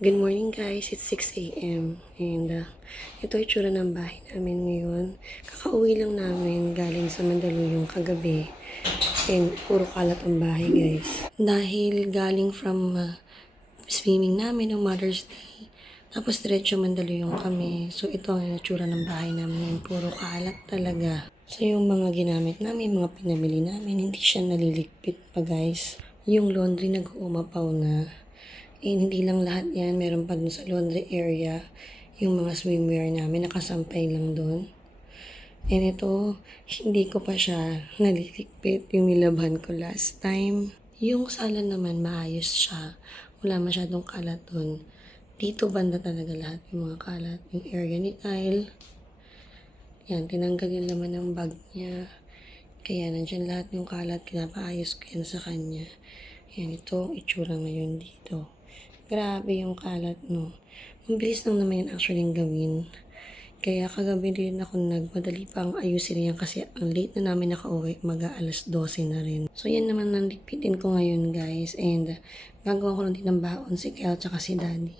Good morning guys, it's 6 a.m. and ito ay tsura ng bahay namin ngayon. Kakauwi lang namin galing sa Mandaluyong kagabi and puro kalat ang bahay guys. Dahil galing from swimming namin ng Mother's Day, tapos diretso Mandaluyong kami. So ito ang tsura ng bahay namin, puro kalat talaga. So yung mga ginamit namin, mga pinamili namin, hindi siya naliligpit pa guys. Yung laundry nag-uumapaw na. And hindi lang lahat yan, meron pa dun sa laundry area, yung mga swimwear namin, nakasampay lang dun. And ito, hindi ko pa siya naliligpit, yung nilabhan ko last time. Yung sala naman, maayos siya. Wala masyadong kalat dun. Dito banda talaga lahat yung mga kalat. Yung area ni Kyle. Yan, tinanggal yung laman ng bag niya. Kaya nandyan lahat yung kalat, kinapaayos ko yan sa kanya. Yan, ito, itsura ngayon dito. Grabe yung kalat, no. Mabilis lang naman yan actually gawin. Kaya kagabi din ako nagmadali pang ayusin yan kasi ang late na namin nakauwi, mag-aalas 12 na rin. So yan naman ang lipitin ko ngayon guys. And gagawa ko lang din ng baon si Kel tsaka si Daddy.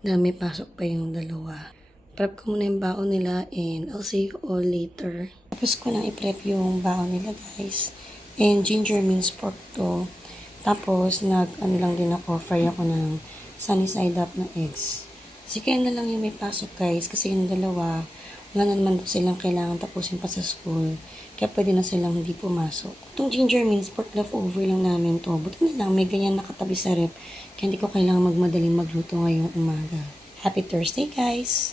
Dahil may pasok pa yung dalawa. Prep ko muna yung baon nila and I'll see you all later. Tapos ko nang i-prep yung baon nila guys. And ginger mince pork to. Tapos, lang din ako, fry ako ng sunny side up na eggs. Si Ken na lang yung may pasok guys, kasi yung dalawa, wala na naman silang kailangan tapusin pa sa school. Kaya pwede na silang hindi pumasok. Itong ginger mince pork leftover lang namin to. Buti na lang, may ganyan nakatabi sa rep. Kaya hindi ko kailangan magmadaling magluto ngayong umaga. Happy Thursday guys!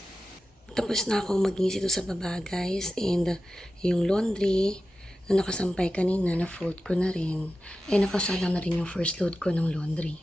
Tapos na akong maglinis ito sa baba guys. And yung laundry, na nakasampay kanina, na-fold ko na rin. Nakasala na rin yung first load ko ng laundry.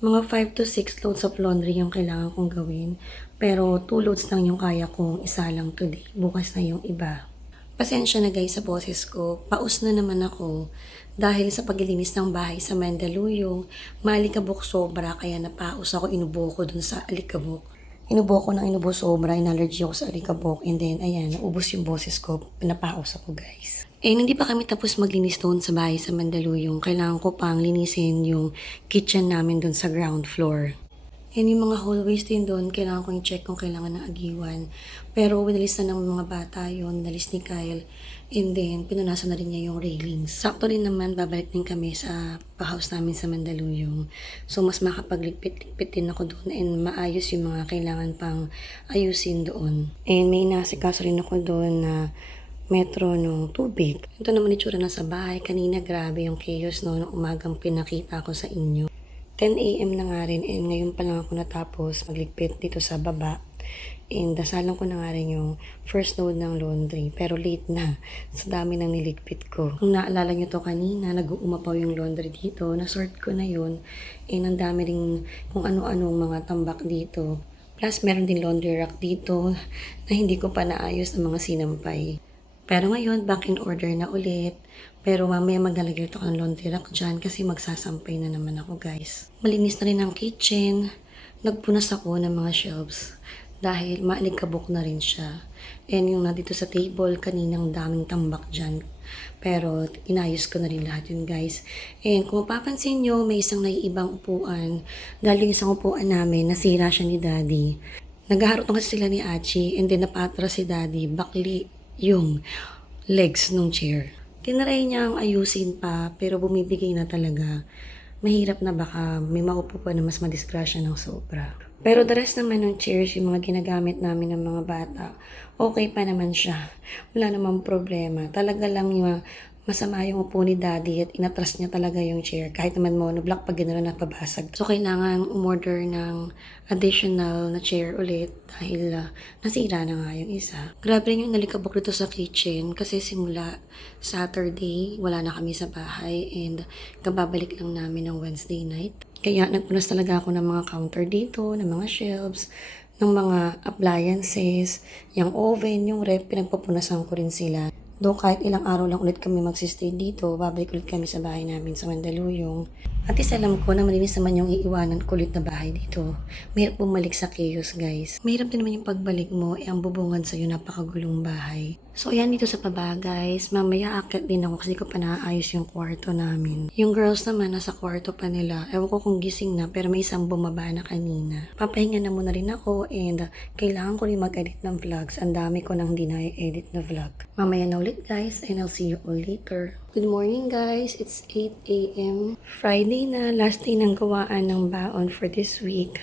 Mga 5 to 6 loads of laundry yung kailangan kong gawin. Pero 2 loads lang yung kaya kong isa lang today. Bukas na yung iba. Pasensya na guys sa boses ko. Paus na naman ako. Dahil sa paglilinis ng bahay sa Mandaluyong, maalikabok sobra. Kaya napaus ako, inubo ko dun sa alikabok. Inubo ko ng inubo sobra, in-allergy ako sa alikabok. And then, ayan, naubos yung boses ko. Napaus ako guys. Hindi pa kami tapos maglinis doon sa bahay sa Mandaluyong. Kailangan ko pang linisin yung kitchen namin doon sa ground floor. Yung mga hallways din doon, kailangan ko i-check kung kailangan ng agiwan. Pero winalis na ng mga bata yun, nalis ni Kyle. And then, pinunasan na rin niya yung railings. Sakto rin naman, babalik din kami sa house namin sa Mandaluyong. So, mas makapagligpit-ligpit din ako doon and maayos yung mga kailangan pang ayusin doon. And may nasikaso rin ako doon na metro nung tubig. Ito naman itsura na sa bahay. Kanina grabe yung chaos no, nung umagang pinakita ko sa inyo. 10 a.m. na nga rin and ngayon pa lang ako natapos magligpit dito sa baba. And dasalan ko na nga rin yung first load ng laundry. Pero late na sa dami ng niligpit ko. Kung naalala nyo to kanina, nag-uumapaw yung laundry dito. Na-sort ko na yun. And ang dami rin kung ano-anong mga tambak dito. Plus meron din laundry rack dito na hindi ko pa naayos ng mga sinampay. Pero ngayon, back in order na ulit. Pero mamaya maglalagay ito ng laundry rack dyan kasi magsasampay na naman ako guys. Malinis na rin ang kitchen. Nagpunas ako ng mga shelves dahil maalikabok na rin siya. And yung nandito sa table, kaninang daming tambak dyan. Pero inayos ko na rin lahat yun guys. And kung mapapansin nyo, may isang naiibang upuan. Dahil yung isang upuan namin, nasira siya ni Daddy. Naghaharot na kasi sila ni Achi and then napatras si Daddy. Bakli yung legs ng chair. Tinry niyang ayusin pa pero bumibigay na talaga. Mahirap na baka may maupo pa na mas madisgrasya ng sobra. Pero the rest naman ng chairs, yung mga ginagamit namin ng mga bata, okay pa naman siya. Wala namang problema. Talaga lang yung masama yung upo ni Daddy at inatras niya talaga yung chair. Kahit naman monoblock pag gano'n napabasag. So, kailangan umorder ng additional na chair ulit dahil nasira na nga yung isa. Grabe rin yung nalikabok dito sa kitchen kasi simula Saturday, wala na kami sa bahay and kababalik lang namin ng Wednesday night. Kaya nagpunas talaga ako ng mga counter dito, ng mga shelves, ng mga appliances, yung oven, yung ref, pinagpapunasan ko rin sila. Doon kahit ilang araw lang ulit kami magsistay dito, babalik ulit kami sa bahay namin sa Mandaluyong. At least alam ko na malinis naman yung iiwanan ko ulit na bahay dito. Mahirap bumalik sa chaos guys. Mahirap din naman yung pagbalik mo, ang bubungan sa'yo napakagulong bahay. So, ayan dito sa baba, guys. Mamaya akit din ako kasi ko pa naayos yung kwarto namin. Yung girls naman, nasa kwarto pa nila. Ewan ko kung gising na, pero may isang bumaba na kanina. Papahinga na muna rin ako and kailangan ko rin mag-edit ng vlogs. Ang dami ko nang hindi na-edit na vlog. Mamaya na ulit, guys, and I'll see you all later. Good morning, guys. It's 8 a.m. Friday na, last day ng gawaan ng baon for this week.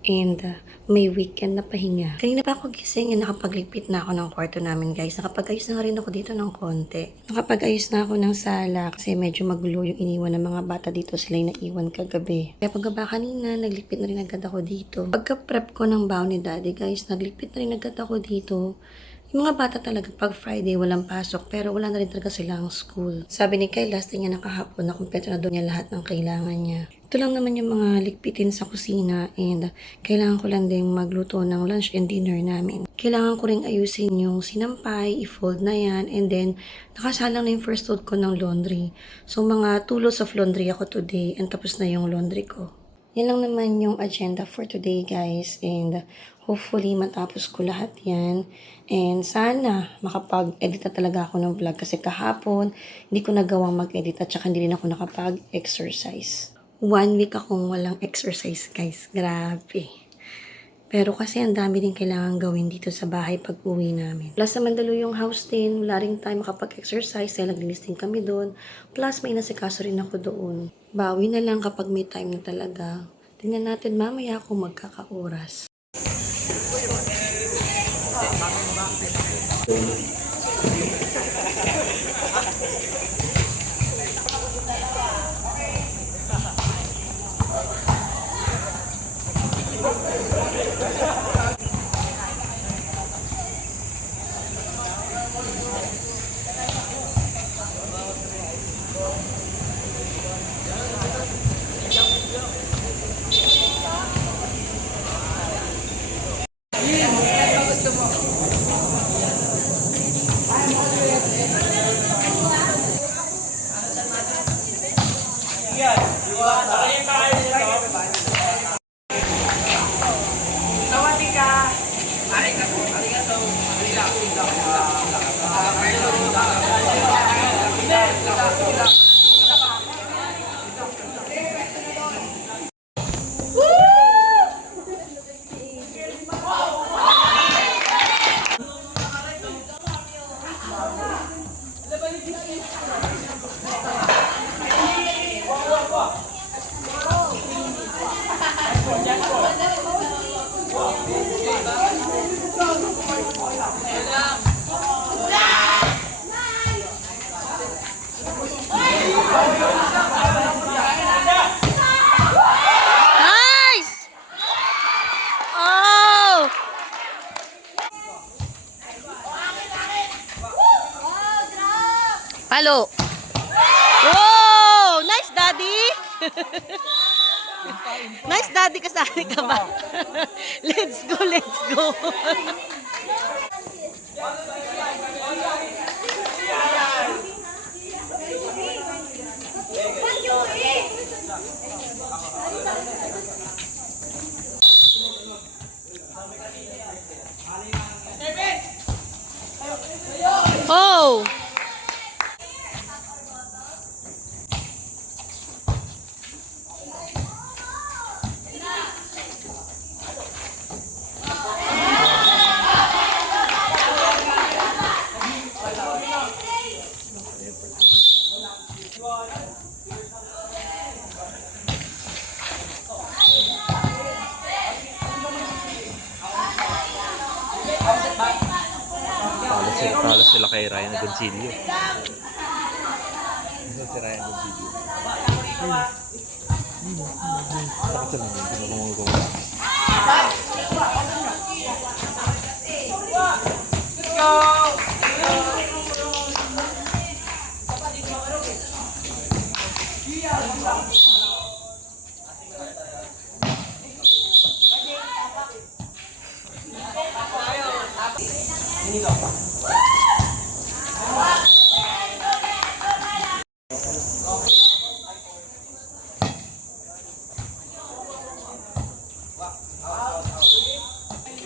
And may weekend na pahinga. Kanina pa ako gising and nakapagligpit na ako ng kwarto namin, guys. Nakapag-ayos na rin ako dito ng konti. Nakapag-ayos na ako ng sala kasi medyo magulo yung iniwan ng mga bata dito. Sila yung naiwan kagabi. Kaya paggaba kanina, nagligpit na rin agad ako dito. Pagka-prep ko ng baon ni daddy, guys, nagligpit na rin agad ako dito. Yung mga bata talaga, pag Friday, walang pasok, pero wala na rin talaga silang school. Sabi ni Kay, last day niya nakahapon, na kumpleto na doon niya lahat ng kailangan niya. Ito lang naman yung mga ligpitin sa kusina and kailangan ko lang din magluto ng lunch and dinner namin. Kailangan ko rin ayusin yung sinampay, i-fold na yan, and then nakasalang na yung first load ko ng laundry. So mga 2 loads of laundry ako today and tapos na yung laundry ko. Yan lang naman yung agenda for today, guys, and hopefully matapos ko lahat yan and sana makapag-edit na talaga ako ng vlog kasi kahapon hindi ko nagawang mag-edit at saka hindi rin ako nakapag-exercise. 1 week akong walang exercise, guys. Grabe. Pero kasi ang dami din kailangan gawin dito sa bahay pag uwi namin. Plus sa Mandaluyong house din, wala rin time makapag-exercise dahil naglinis din kami doon. Plus may nasikaso rin ako doon. Bawi na lang kapag may time na talaga. Tingnan natin mamaya kung magkakaoras. Nice! Oh! Palo! Oh! Nice, daddy! Nice, daddy, kasali ka ba? Let's go, let's go! Oh! Talo sila kay Ryan Agoncillo. Si Ryan Agoncillo. Bakit naman yun? Pinagumagawa.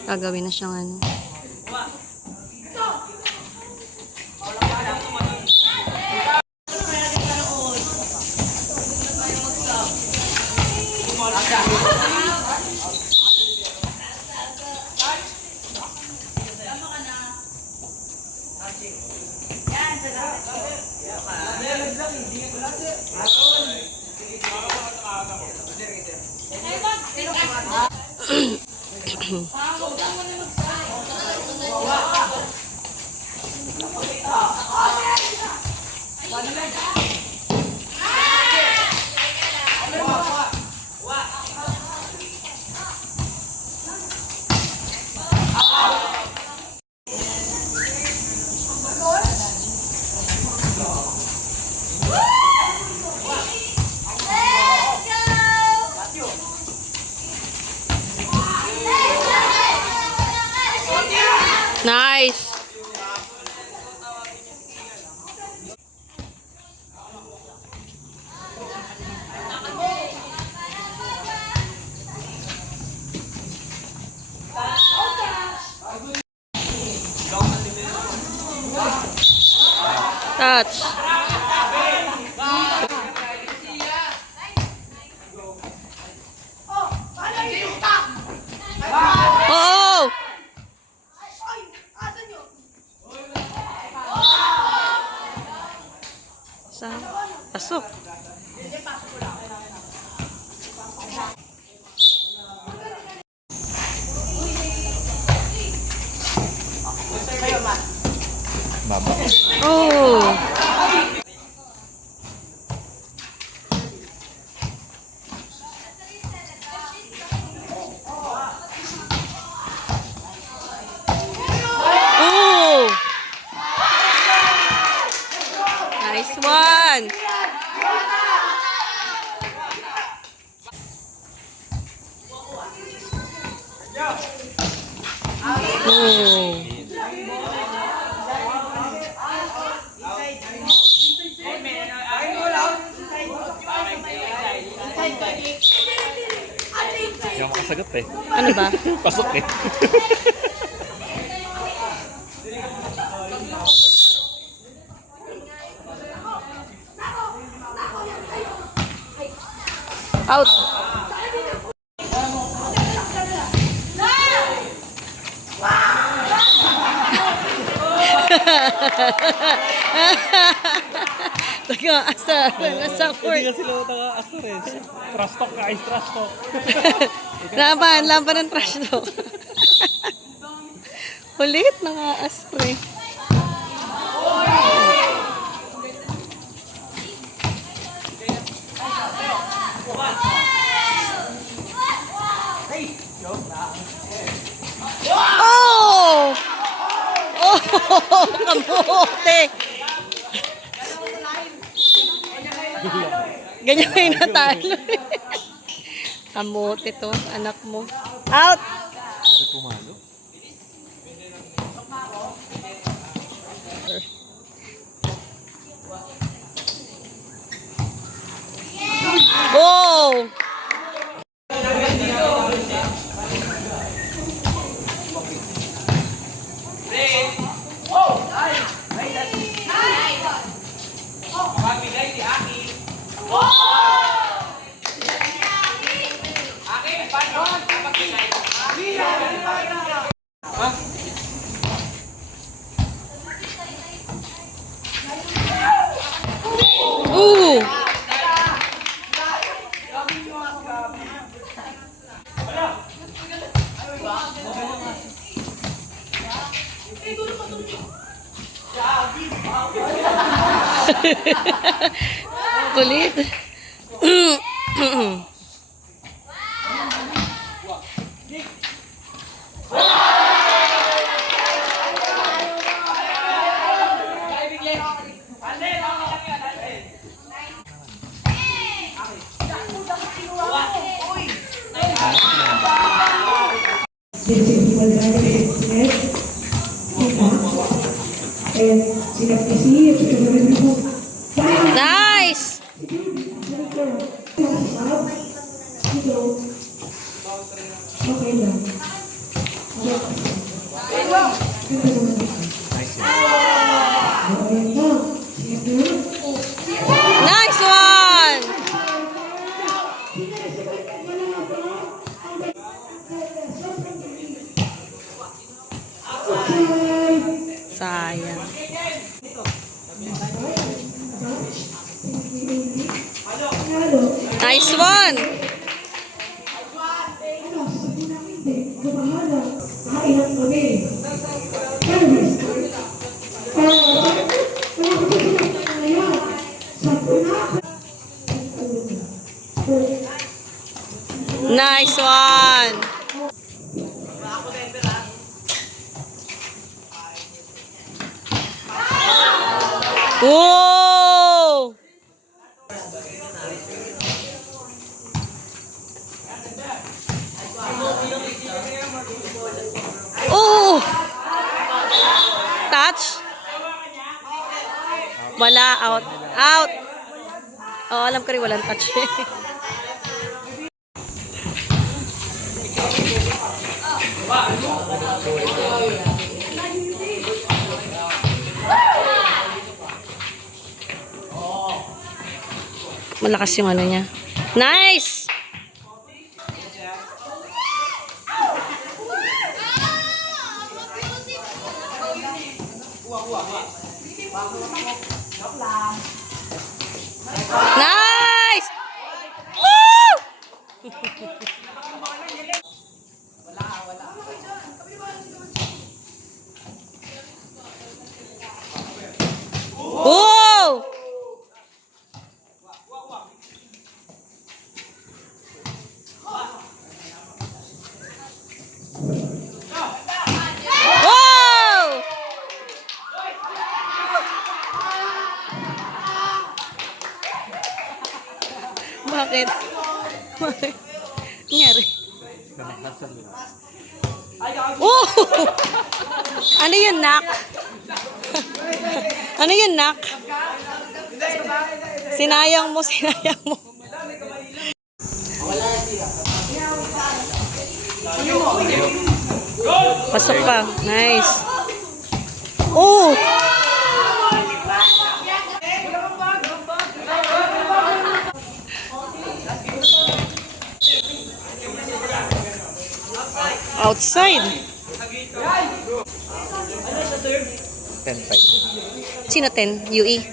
Gagawin na siyang ano. Nice! Touch. Oh! Saan? Pasok. Baba. Oh! Oh! Nice one! Oh! Hindi ako makasagot eh. Ano ba? Pasok eh. Out! Nag-aasa sa court. Hindi nga sila naka-asar eh. Trash talk guys, trash talk. Laban ng trash talk. Ulit, naka-asar eh. Oh! Oh! Kamote! Ganyan may natalo. Kamote to, anak mo. Out! Kasi pumalo. Go! Ooh! Kulit. Nice! Nice one! Sayang. Nice one! Nice one! Whoa! Oh! Touch? Wala, out. Out! Oh, alam ko rin walang touch. Malakas yung ano niya. Nice! Nice! Woo! Oh! Wow! Bakit? Bakit? Nangyari? Oh! Ano yun, nak? Ano yun, nak? Sinayang mo, sinayang mo. Pasok pa. Nice. Oh! Outside. 10-5. Sino 10? UE?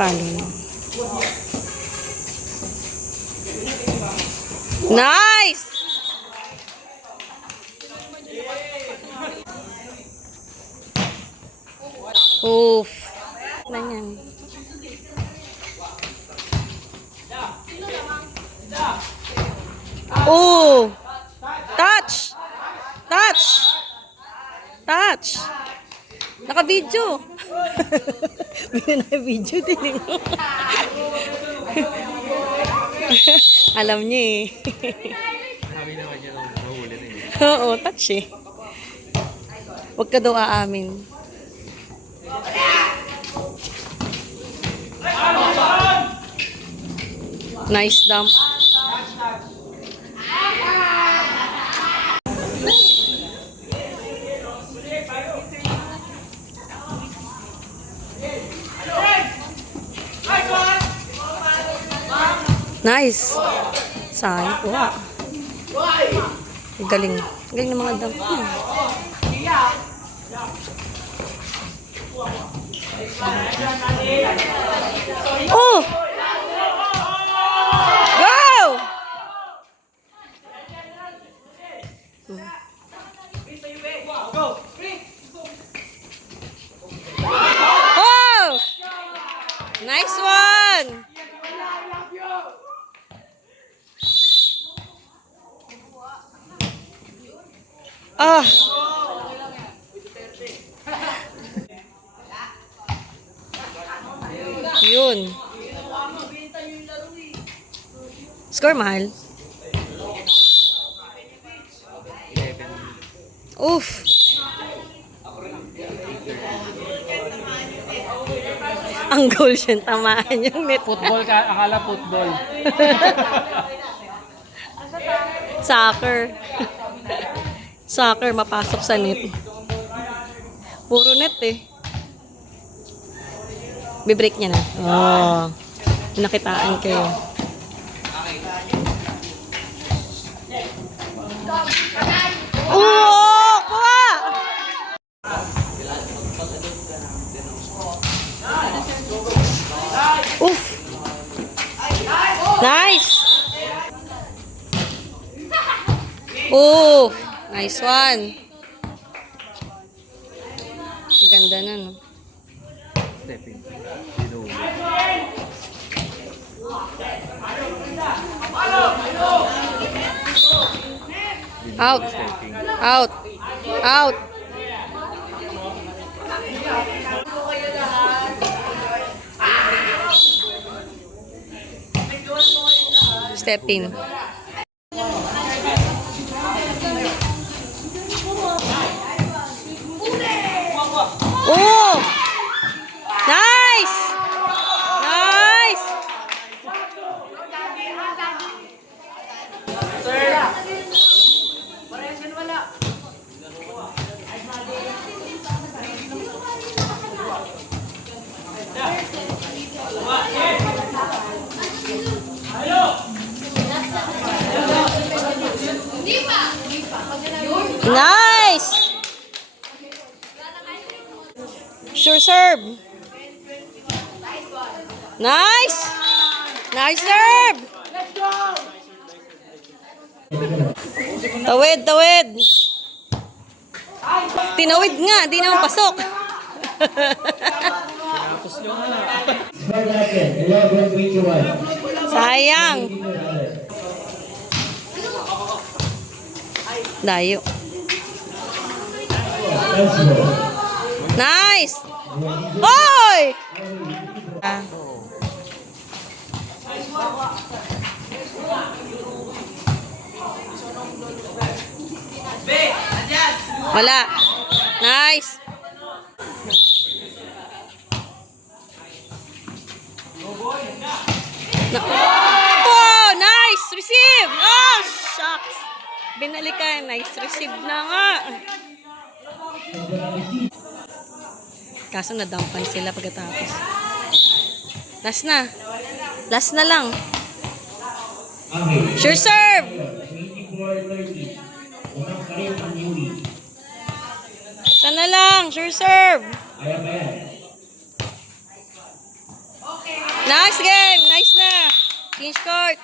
Palo. Nice! Oof. Ganyan. Oh! Touch! Touch! Touch! Naka-video. Naka-video din. Alam niya eh. Sabi naman niya nung nahuli rin. Oo, touch eh. Huwag ka daw aamin. Nice dump. Nice. Sayang po. Galing. Galing ng mga dump. Oh! Go! Oh! Nice one! Ah! Yun. Score, mahal. 11. Oof. Ang goal siya, tamaan yung net. Football ka, akala football. Soccer. Soccer, mapasok sa net. Puro net eh. Bibreak niya na. Oh. Nakitaan kayo. Oh! Kuha! Nice! Oh, nice one. Ang ganda na, no? Stepping. Sinuhuli. Out. Stepping. Out. Out. Step in. Oh! Nice! Nice! Nice! Sure serve. Nice! Nice serve! Tawid, tawid. Tinawid nga, di naman pasok. Tapos yung ano. Sayang. Dayo. Nice! Hoy! Ah. Wala. Nice. Oh, nice! Receive! Oh, shucks! Binalikan. Nice receive na nga. Kaso nadampan sila pagkatapos. Last na. Last na lang. Sure serve! Sana lang. Sure serve! Nice game! Nice na! Change court!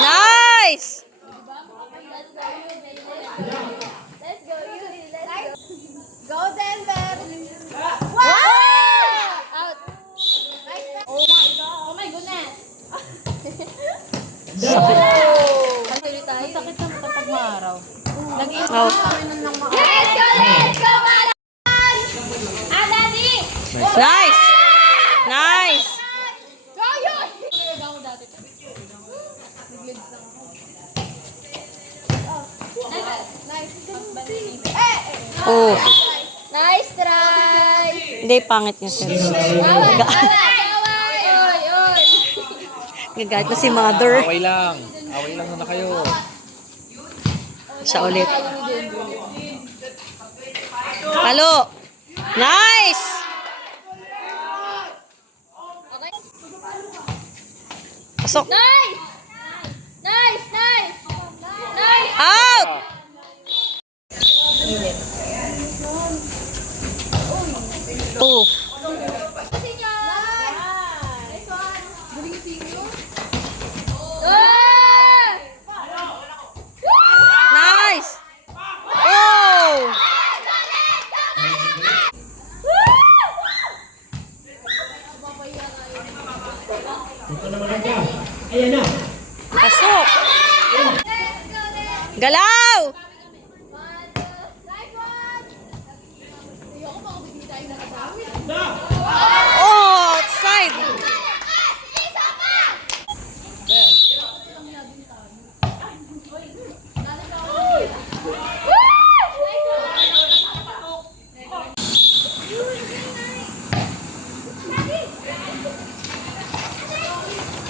Nice! Go Denver! Wow! Out! Oh my God! Oh my goodness! Masakit sa mata pag maaraw. Nag-iisip Out. kami nun ng mga... Let's go! Let's go! Adani! Nice! Nice! Go yun! Nagawa ko dati. Nice. Oh. Nice try! Hindi, pangit niya sir. Away! Away! Oy! Oy! Gagalit na si mother. Away lang. Away lang na kayo. Siya ulit. Halo! Nice! Pasok. Nice! Nice! Nice! Nice! Out! Oh. Nice one! Galing yung team nyo. Ah! Nice! Oh! Pasok! Galaw! Oh, outside!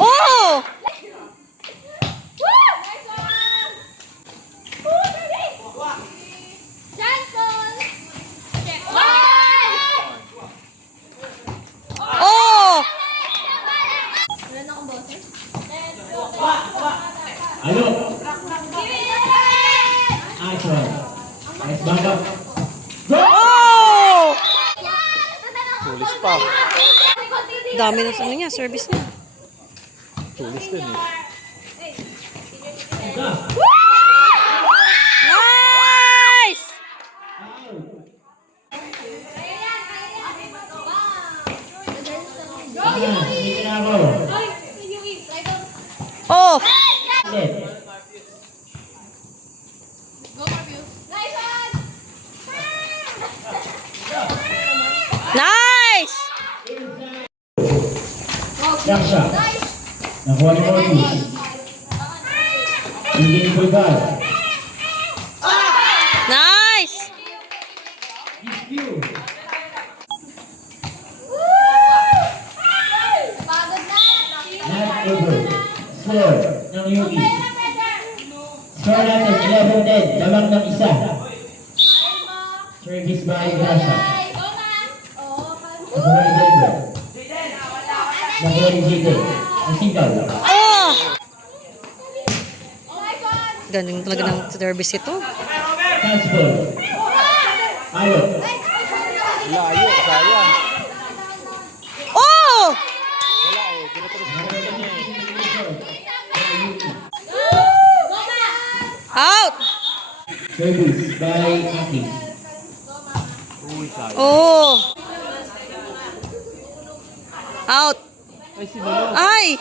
Oh! Nice backup. Oh! Tulis pa. Dami na sa ano niya, service niya. Tulis din eh. Nice! Hindi na ako. Off! Ulit. Nice! Back shot. Nakuha ni Mortis. Hindi ni Bulgar. Nice! Dispute. Not over. Score ng UP. Score natin 11-10. Lamang ng isa. Service by Gracia. Nakuha ni Denver. Nakuha ni JJ. Ang singaw. Oh! Galing talaga ng service ito. Touch ball. Ayot. Layo, sayang. Oh! Wala eh. Ginatulis ko niya eh. Out! Service by Aki. Uy, sayang. Oh! Out! Ay, sinulog. Ay!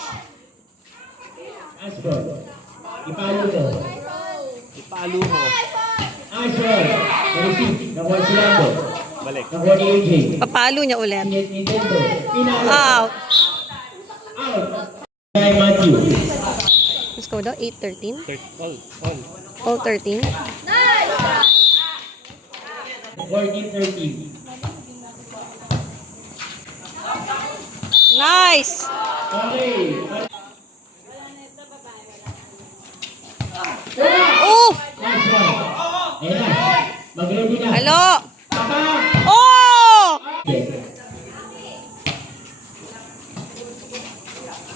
Touch ball. Ipalo mo. Ipalo mo. Touch ball. Receive. Nakuha si Lando. Balik. Nakuha ni AJ. Papalo niya ulit. Pinet ni Denver. Pinalo. Out! Out. By Matthew. Let's go daw. 8-13. All. All. All 13. 14-13. Nice! Okay. Oh! Nice one. Ayan na. Mag-ready na. Hello! Papa. Oh! Yes.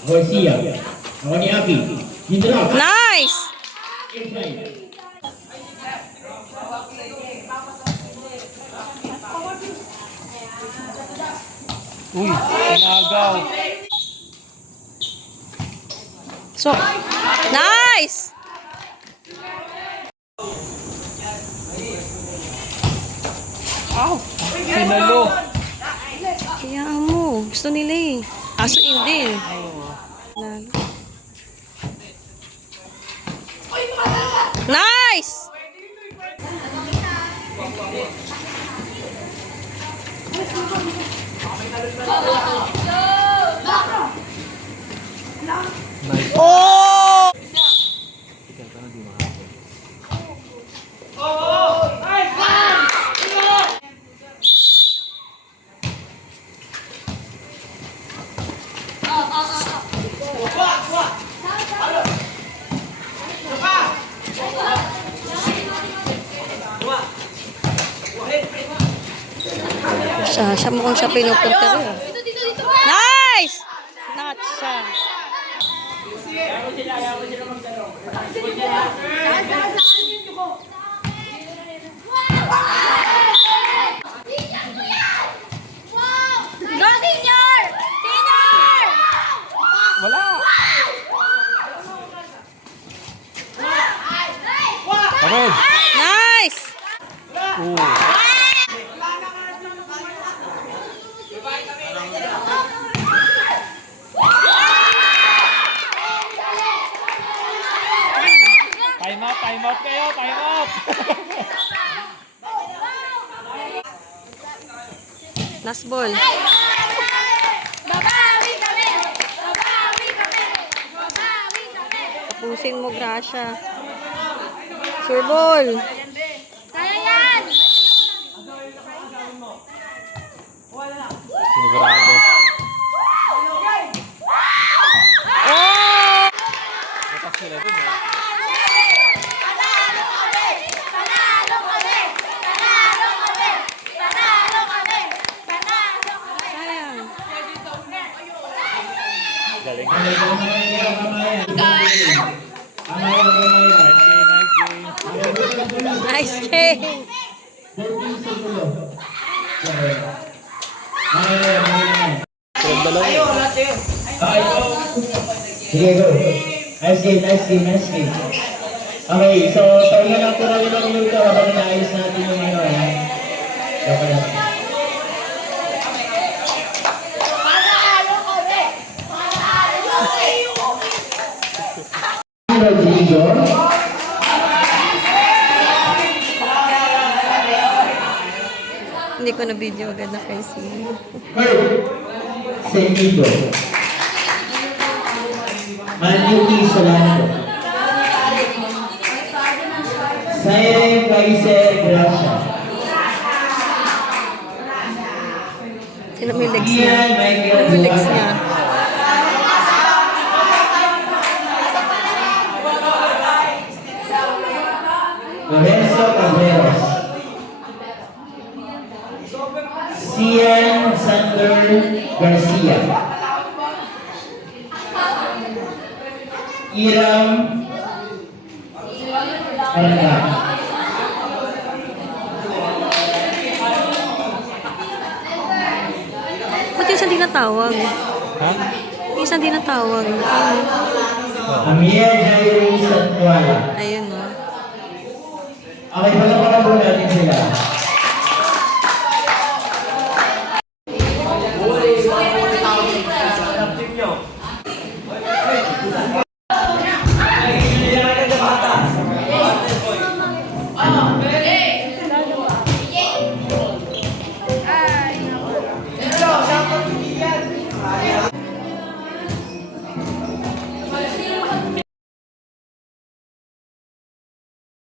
Garcia. Ako ni Aki. Hidrop. Nice! Inside. Uy, inagaw. So, nice! Sinalo. Kaya mo. Gusto nila eh. Aso in din. Lalo. Nice! Nice. Oh! Ikaw ka na di makakapag. Siya mukhang siya pinupunta rin. Nice! Not siya. Go, senior! Senior! Wala. Kapag. Nice! Time out kayo, time out. Last ball. Babawi kami! Babawi kami! Babawi kami! Tapusin mo, Gracia. Sure ball. Kaya yan! Sinigurado. Oh! Batak sila dun eh. Panalo kami! Panalo kami! Panalo kami! Panalo kami! Panalo kami! Sayang. Galing. Kamay, kamay, kamay. Guys! Kamay, kamay. Nice game, nice game. 13 Supulo. Okay. Okay. Silang dalawa. Okay. Sige, go. Nice game, nice game, nice game. Okay, so pahinga na po namin ng minuto habang inaayos natin yung ano Dapat na. Rodrigo. Hindi ko na video agad na kasi. Kurt Senigo. Manduki Solano. Siren Kaiser Gracia. Sino may legs niya? Ian Michael Ano may legs niya? Lorenzo Cabreros. Cian Sander Garcia. Iram Aranda. Ba't yung isang di natawag? Ha? Yung isang di natawag. Ayun. Amir Jairi Santuala. Ayun, no? Okay, pagkapalan po natin sila.